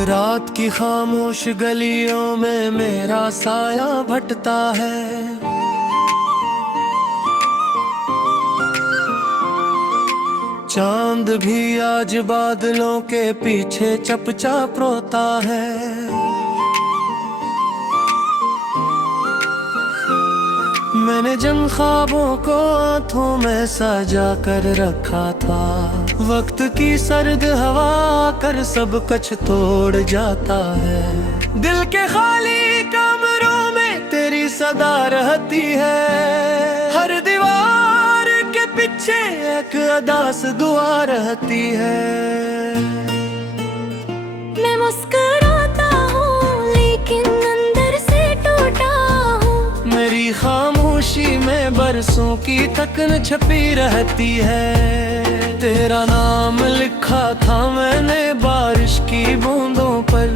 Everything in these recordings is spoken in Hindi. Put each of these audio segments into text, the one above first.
रात की खामोश गलियों में मेरा साया भटता है। चांद भी आज बादलों के पीछे चुपचाप रोता है। मैंने जिन ख्वाबों को हाथों में सजा कर रखा था, वक्त की सर्द हवा कर सब कुछ तोड़ जाता है। दिल के खाली कमरों में तेरी सदा रहती है। हर दीवार के पीछे एक अदास दुआ रहती है। मैं मुस्कुराता हूँ लेकिन अंदर से टूटा हूँ। मेरी खामोशी में बरसों की थकन छपी रहती है। तेरा नाम लिखा था मैंने बारिश की बूंदों पर,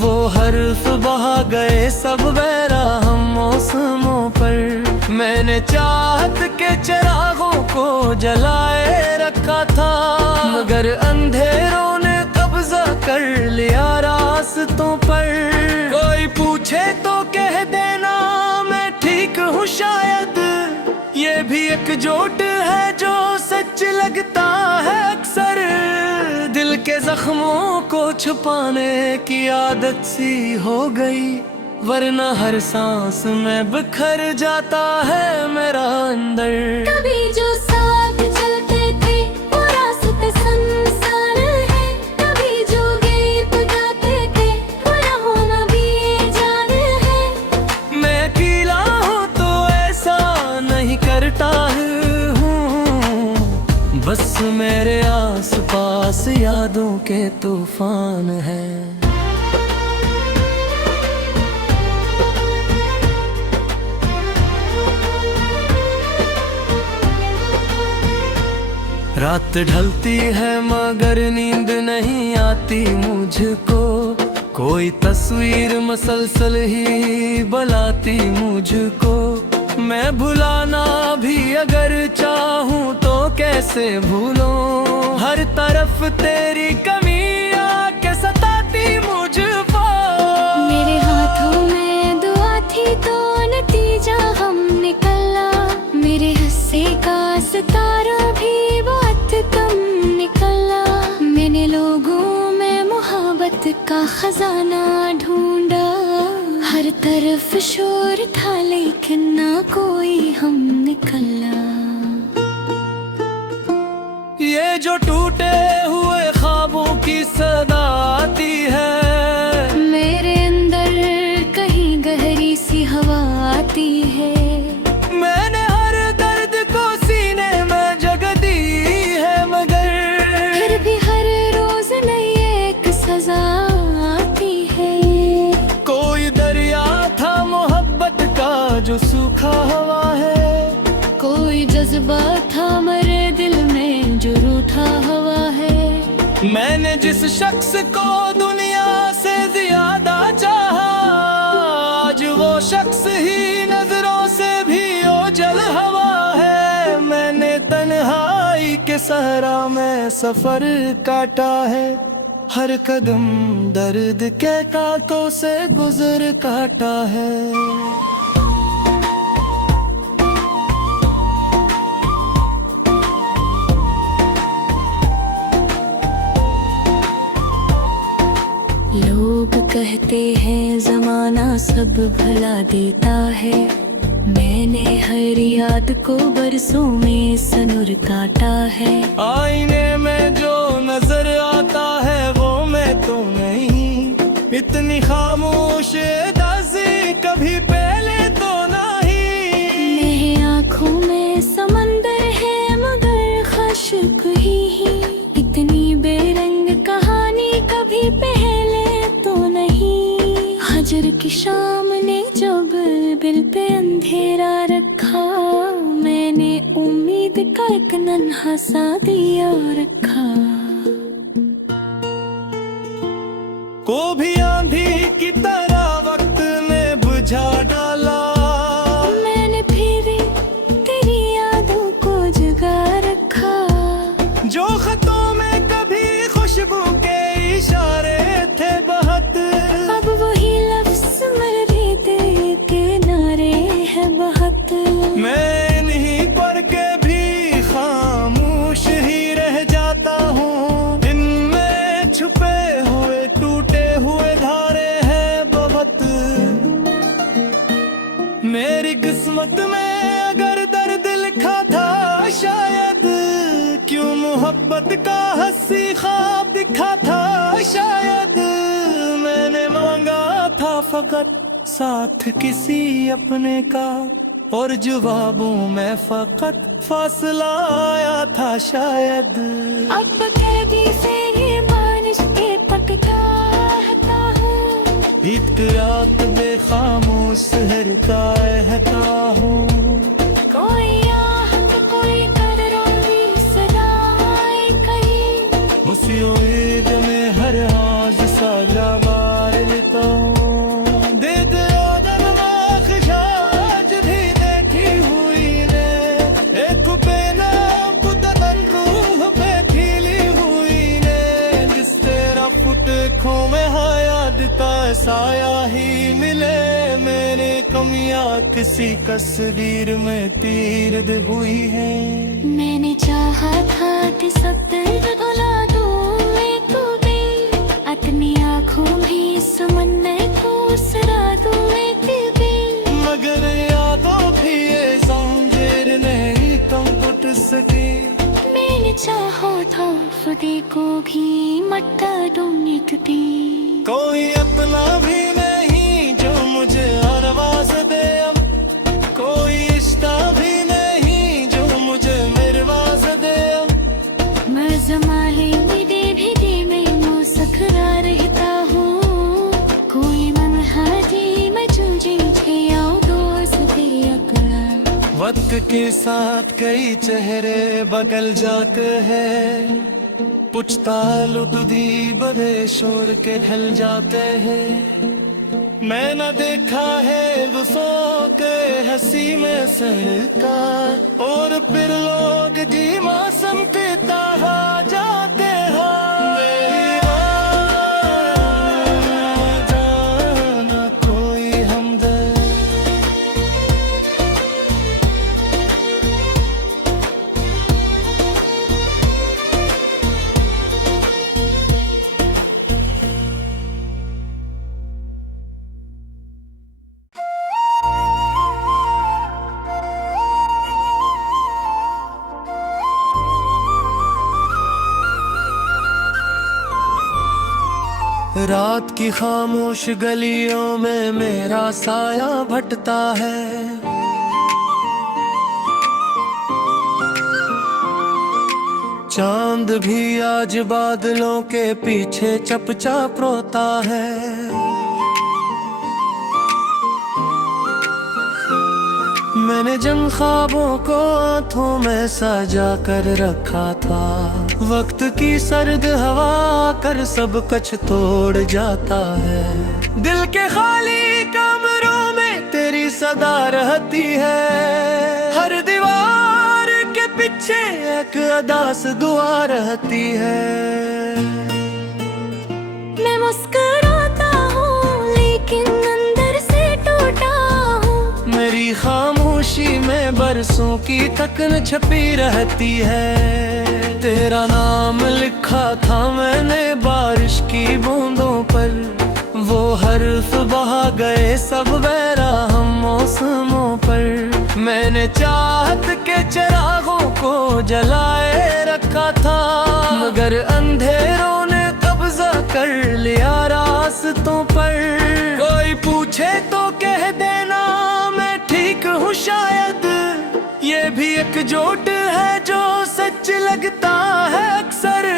वो हर्फ बहा गए सब बेरहम मौसमों पर। मैंने चाहत के चिरागों को जलाए रखा था, मगर अंधेरों ने कब्जा कर लिया रास्तों पर। कोई पूछे तो कह देना मैं ठीक हूँ शायद, ये भी एक जोट है जो सच लगता है अक्सर। दिल के जख्मों को छुपाने की आदत सी हो गई, वरना हर सांस में बिखर जाता है मेरा अंदर। कभी जो साथ चलते थे वो रास्ते सुनसान है, कभी जो गीत गाते थे वो होना भी जान है। मैं अकेला हूँ तो ऐसा नहीं करता हूँ, बस मेरे आस पास यादों के तूफान हैं। रात ढलती है मगर नींद नहीं आती मुझको, कोई तस्वीर मसलसल ही बुलाती मुझको। मैं भुलाना भी अगर चाहूँ तो कैसे भूलूं, हर तरफ तेरी कमी आके सताती मुझको। मेरे हाथों में दुआ थी तो नतीजा हम निकला, मेरे हिस्से का सितारा भी बहुत कम निकला। मैंने लोगों में मोहब्बत का खजाना ढूंढा, हर तरफ शोर था लेकिन ना कोई हम निकला। ये जो टूटे हुए ख्वाबों की सदा आती है, मेरे अंदर कहीं गहरी सी हवा आती है। मैंने हर दर्द को सीने में जगह दी है, मगर फिर भी हर रोज नई एक सजा आती है। कोई दरिया था मोहब्बत का जो सूखा हुआ है, कोई जज्बा था मेरे दिल में जो रूठा हुआ है। मैंने जिस शख्स को दुनिया से ज्यादा चाहा, आज वो शख्स ही नजरों से भी ओझल हवा है। मैंने तन्हाई के सहरा में सफर काटा है, हर कदम दर्द के कांटों से गुजर काटा है। लोग कहते हैं जमाना सब भुला देता है, मैंने हर याद को बरसों में सनुर काटा है। आईने में जो नजर आता है वो मैं तो नहीं, इतनी खामोश दासी कभी पहले तो नहीं। मेरी आँखों में समंदर है मगर खश्क ही, इतनी बेरंग कहानी कभी पहले तो नहीं। हजर की शाम ने जब दिल पे अंधेरा रखा, मैंने उम्मीद का एक नन्हा सा दिया रखा। को भी आंधी की तरह वक्त ने बुझा डाला, मैंने फिर तेरी यादों को जगा रखा। जो खतों में कभी खुशबू के इशारे थे। मेरी किस्मत में अगर दर्द लिखा था शायद, क्यों मोहब्बत का हंसी ख्वाब दिखा था शायद। मैंने मांगा था फकत साथ किसी अपने का, और जवाबों में फकत फासला आया था शायद। अब कभी से ये बारिश के पकता हूँ, एक रात बेखामोश हरता रहता हूँ। कोई आहट कोई कदरों की सदाएं कहीं, उसी उम्मीद में हर आज साजा मार लेता हूँ। दे दे दरमाख आज भी देखी हुई ने, एक बेनाम कुदरत रूह पे खिली हुई ने। जिस तेरा देखो मैं हयात का साया ही मिले, मेरे कमियां किसी तस्वीर में तीर हुई है। मैंने चाहा था कि सब दर्द भुला दूं मैं तुम्हें, अपनी आँखों में समन्ने को सरा दूं मैं तुम्हें। मगर यादों भी ये जंजीर नहीं तुम टूट सके। मैंने चाहा था खुदी को भी मट्टा दूं एक दिन, कोई अपना भी नहीं जो मुझे आवाज दे अब, कोई रिश्ता भी नहीं जो मुझे मेरवाज दे अब। मैं ज़माने में भी मैं मुस्कुरा रहता हूँ, कोई मनहादी मैं तुझे आओ दोस्त अकरम। वक्त के साथ कई चेहरे बदल जाते हैं, पुछता लुटदी बड़े शोर के ढल जाते हैं। मैं न देखा है गुस्सों के हंसी में सड़का, और फिर लोग जी मौसम के ताहा जाते हैं। जाना कोई हमदर्द, रात की खामोश गलियों में मेरा साया भटता है। चांद भी आज बादलों के पीछे चुपचाप रोता है। मैंने जिन ख्वाबों को आंखों में सजा कर रखा था, वक्त की सर्द हवा कर सब कुछ तोड़ जाता है। दिल के खाली कमरों में तेरी सदा रहती है, हर दीवार के पीछे एक अदास दुआ रहती है। मैं मुस्कुराता हूँ लेकिन अंदर से टूटा हूँ, मेरी खामोशी में बरसों की तकन छपी रहती है। तेरा नाम लिखा था मैंने बारिश की बूंदों पर, वो हर्फ बहा गए सब बेरहम मौसमों पर। मैंने चाहत के चिरागों को जलाए रखा था, मगर अंधेरों ने कब्जा कर लिया रास्तों पर। कोई पूछे तो कह देना मैं ठीक हूँ शायद, ये भी एकजुट है जो सच लगता है अक्सर।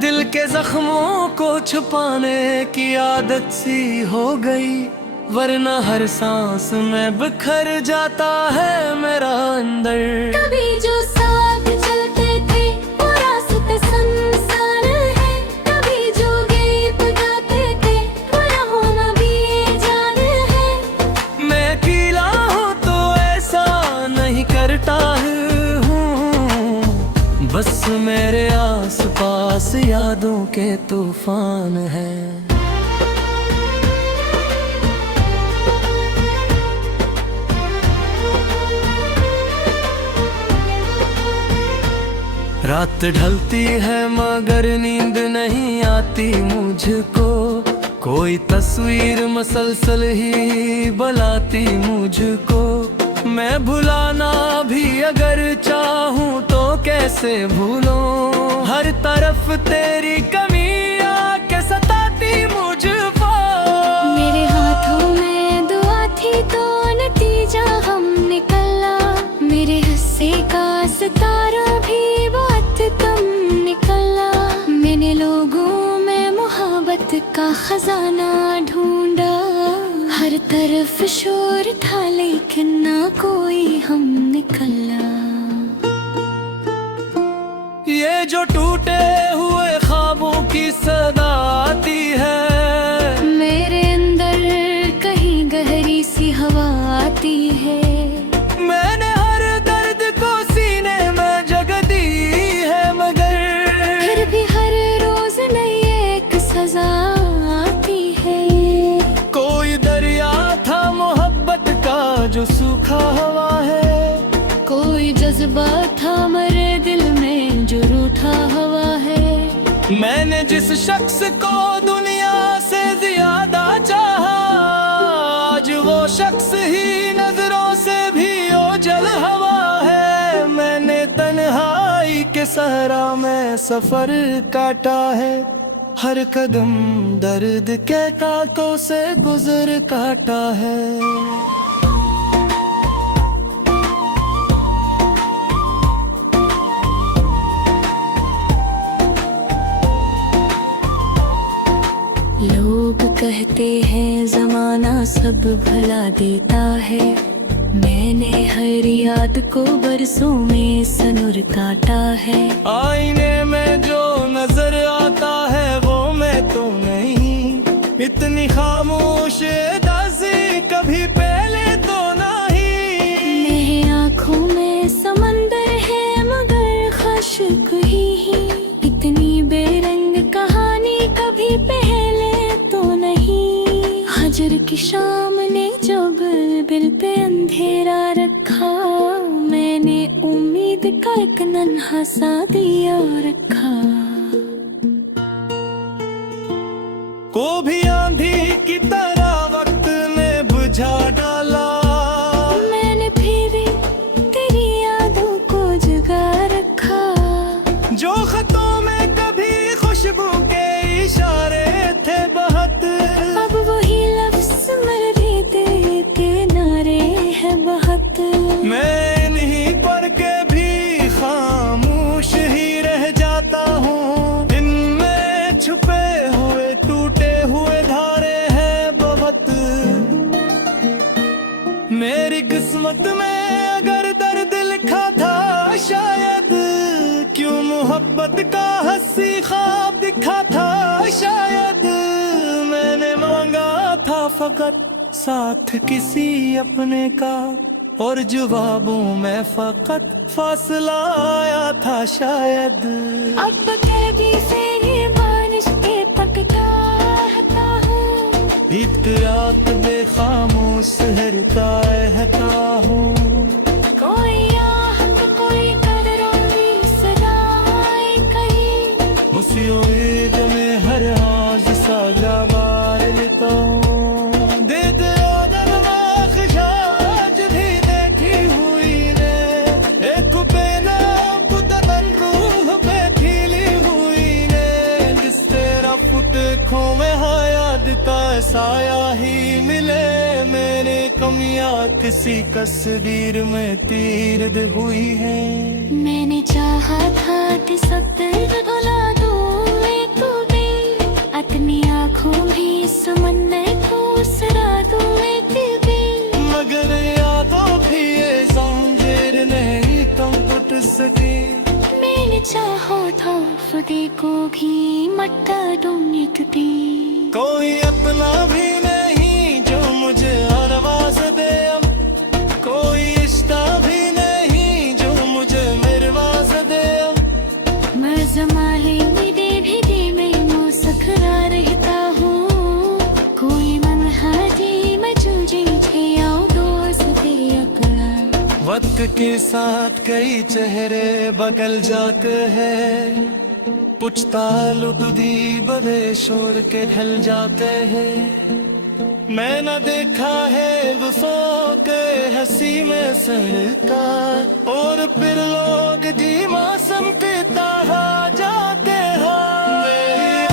दिल के जख्मों को छुपाने की आदत सी हो गई, वरना हर सांस में बिखर जाता है मेरा अंदर। कभी जो साथ चलते थे वो रास्ते सुनसान है, कभी जो गीत गाते थे वो राहों में भी ये जान है। मैं अकेला हूँ तो ऐसा नहीं करता हूँ, बस मेरे आस पास यादों के तूफान हैं। रात ढलती है मगर नींद नहीं आती मुझको, कोई तस्वीर मसलसल ही बुलाती मुझको, मैं भुलाना भी अगर चाहूँ तो कैसे भूलूं। हर तरफ तेरी कमी आके सताती मुझको। मेरे हाथों में दुआ थी तो नतीजा हम निकला, मेरे हिस्से का सितारा भी बहुत कम निकला। मैंने लोगों में मोहब्बत का खजाना ढूंढा, हर तरफ शोर था लेकिन ना कोई हम निकला। ये जो टूटे हुए ख्वाबों की सदा आती है, मेरे अंदर कहीं गहरी सी हवा आती है। मैंने हर दर्द को सीने में जगह दी है, मगर फिर भी हर रोज नई एक सजा आती है। कोई दरिया था मोहब्बत का जो सूखा हुआ है, कोई जज्बा था मेरे दिल में जो रूठा हुआ है। मैंने जिस शख्स को दुनिया से ज्यादा चाहा, आज वो शख्स ही नजरों से भी ओझल हवा है। मैंने तन्हाई के सहरा में सफर काटा है, हर कदम दर्द के कांटों से गुजर काटा है। लोग कहते हैं जमाना सब भुला देता है, मैंने हर याद को बरसों में सनुर काटा है। आईने में जो नजर आता है वो मैं तो नहीं, इतनी खामोश दासी कभी पहले तो नहीं। मेरी आँखों में समंदर है मगर खश्क ही, इतनी बेरंग कहानी कभी पहले तो नहीं। हजर की शाम ने जब दिल पे अंधेरा रखा, मैंने उम्मीद का एक नन्हा सा दिया रखा। को भी आंधी की तरह वक्त में बुझा डाला, मैंने फिर तेरी यादों को जगा रखा। जो खतों में कभी खुशबू के इशारे थे बहुत, अब वही लफ्ज़ मेरे दिल के नारे हैं बहुत। मैं इन्हीं पर के भी खामोश ही रह जाता हूँ। इनमें छुपे हुए टूटे हुए धारे हैं बहुत। मेरी किस्मत में अगर दर्द लिखा था शायद, क्यों मोहब्बत का हंसी ख्वाब दिखा था शायद। मैंने मांगा था फकत साथ किसी अपने का, और जवाबों में फकत फासला आया था शायद। अब कभी से ये बारिश के पकता हूँ, बीत रात बेखामोश हरता रहता हूँ। कोई आहट कोई कदरों की सदाई कहीं, उसी उम्मीद में हर आज साजा बार लेता हूँ। दे दे आज भी देखी हुई ने, एक बेनाम पुतन रूह पे खिली हुई ने। जिस तेरा फुट खो में हयात का साया ही मिले, मेरे कमियां किसी तस्वीर में तीर्द हुई है। मैंने चाहा था कि सब दर्द भुला दूं मैं तुम्हें, अपनी आँखों में समंदर को सरा दूं मैं तुम्हें। मगर यादों भी ये जंजीर नहीं तुम टूट सके। मैंने चाहा था खुदी को भी मट्टा दूं एक दिन, कोई अपना भी नहीं जो मुझे आवाज दे। अब कोई रिश्ता भी नहीं जो मुझे मेरे वास दे। अब मैं ज़माने में दे भी दे मैं वो सखरा रहता हूँ। कोई मनहाजी मैं चुझे थे आओ दोस्त अकड़ा। वक्त के साथ कई चेहरे बदल जाते हैं, पुछताल दुधी बड़े शोर के ढल जाते हैं। मैं न देखा है गुस्सों के हंसी में सड़का, और फिर लोग जी मौसम के ताहा जाते हैं। मेरी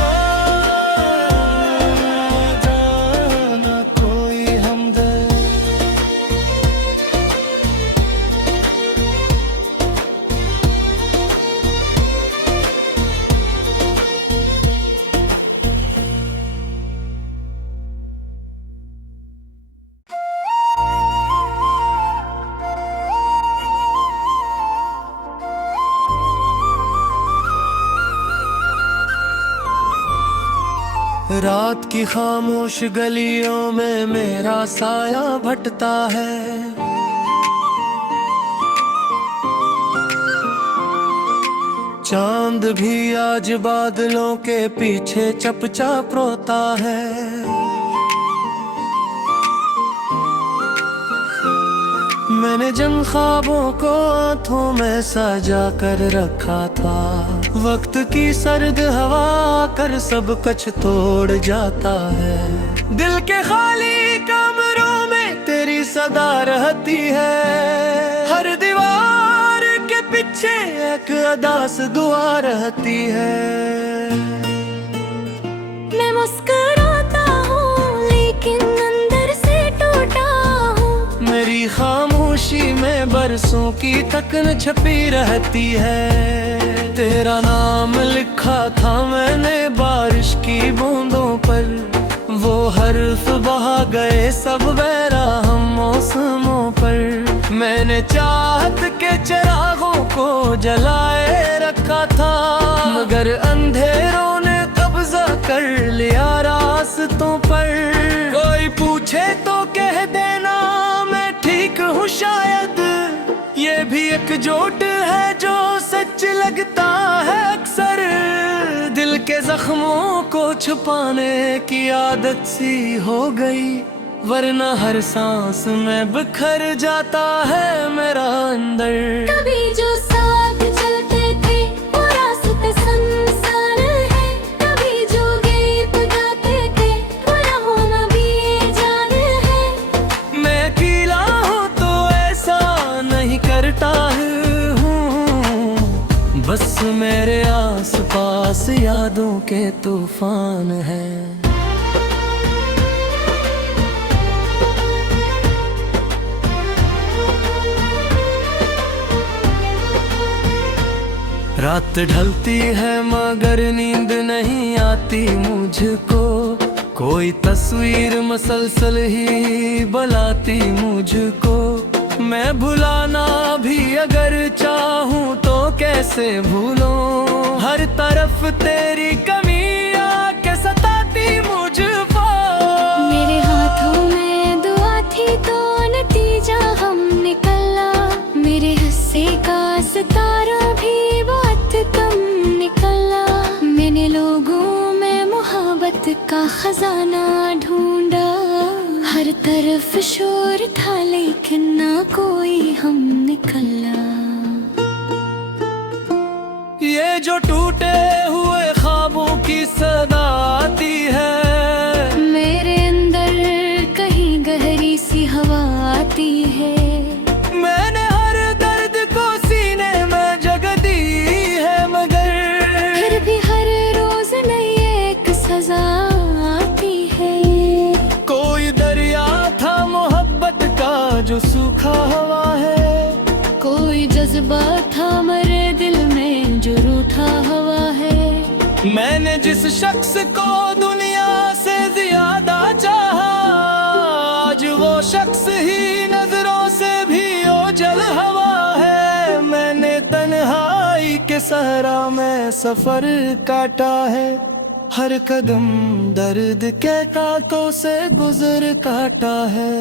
जाना कोई हमदर्द, रात की खामोश गलियों में मेरा साया भटता है। चांद भी आज बादलों के पीछे चुपचाप रोता है। मैंने जिन ख्वाबों को आंखों में सजा कर रखा था, वक्त की सर्द हवा कर सब कुछ तोड़ जाता है। दिल के खाली कमरों में तेरी सदा रहती है। हर दीवार के पीछे एक अदास दुआ रहती है। मैं मुस्कुराता हूँ लेकिन अंदर से टूटा हूँ। मेरी खामोशी में बरसों की तकन छपी रहती है। तेरा नाम लिखा था मैंने बारिश की बूंदों पर, वो हर्फ बहा गए सब बेरहम मौसमों पर। मैंने चाहत के चिरागों को जलाए रखा था, मगर अंधेरों ने कब्जा कर लिया रास्तों पर। कोई पूछे तो कह देना मैं ठीक हूँ शायद, ये भी एक जोट है जो सच लगता है अक्सर। दिल के जख्मों को छुपाने की आदत सी हो गई, वरना हर सांस में बिखर जाता है मेरा अंदर। कभी जो साथ चलते थे वो रास्ते संसार है, कभी जो गीत गाते थे वो होना भी ये जान है। मैं अकेला हूँ तो ऐसा नहीं करता हूँ, बस मेरे आस पास यादों के तूफान हैं। रात ढलती है मगर नींद नहीं आती मुझको, कोई तस्वीर मसलसल ही बुलाती मुझको। मैं भुलाना भी अगर चाहूँ तो कैसे भूलूं, हर तरफ तेरी कमी आके सताती मुझको। मेरे हाथों में दुआ थी तो नतीजा हम निकला, मेरे हिस्से का सितारा भी बहुत कम निकला। मैंने लोगों में मोहब्बत का खजाना ढूंढा, हर तरफ शोर था लेकिन ना कोई हम निकला। ये जो टूटे हुए ख्वाबों की सदा आती है, मेरे अंदर कहीं गहरी सी हवा आती है। मैंने हर दर्द को सीने में जगह दी है, मगर फिर भी हर रोज नई एक सजा आती है। कोई दरिया था मोहब्बत का जो सूखा हुआ है, कोई जज्बा था मेरे दिल में जो रूठा हुआ है। मैंने जिस शख्स को दुनिया से ज्यादा चाहा, आज वो शख्स ही नजरों से भी ओझल हवा है। मैंने तन्हाई के सहरा में सफर काटा है, हर कदम दर्द के कांटों से गुजर काटा है।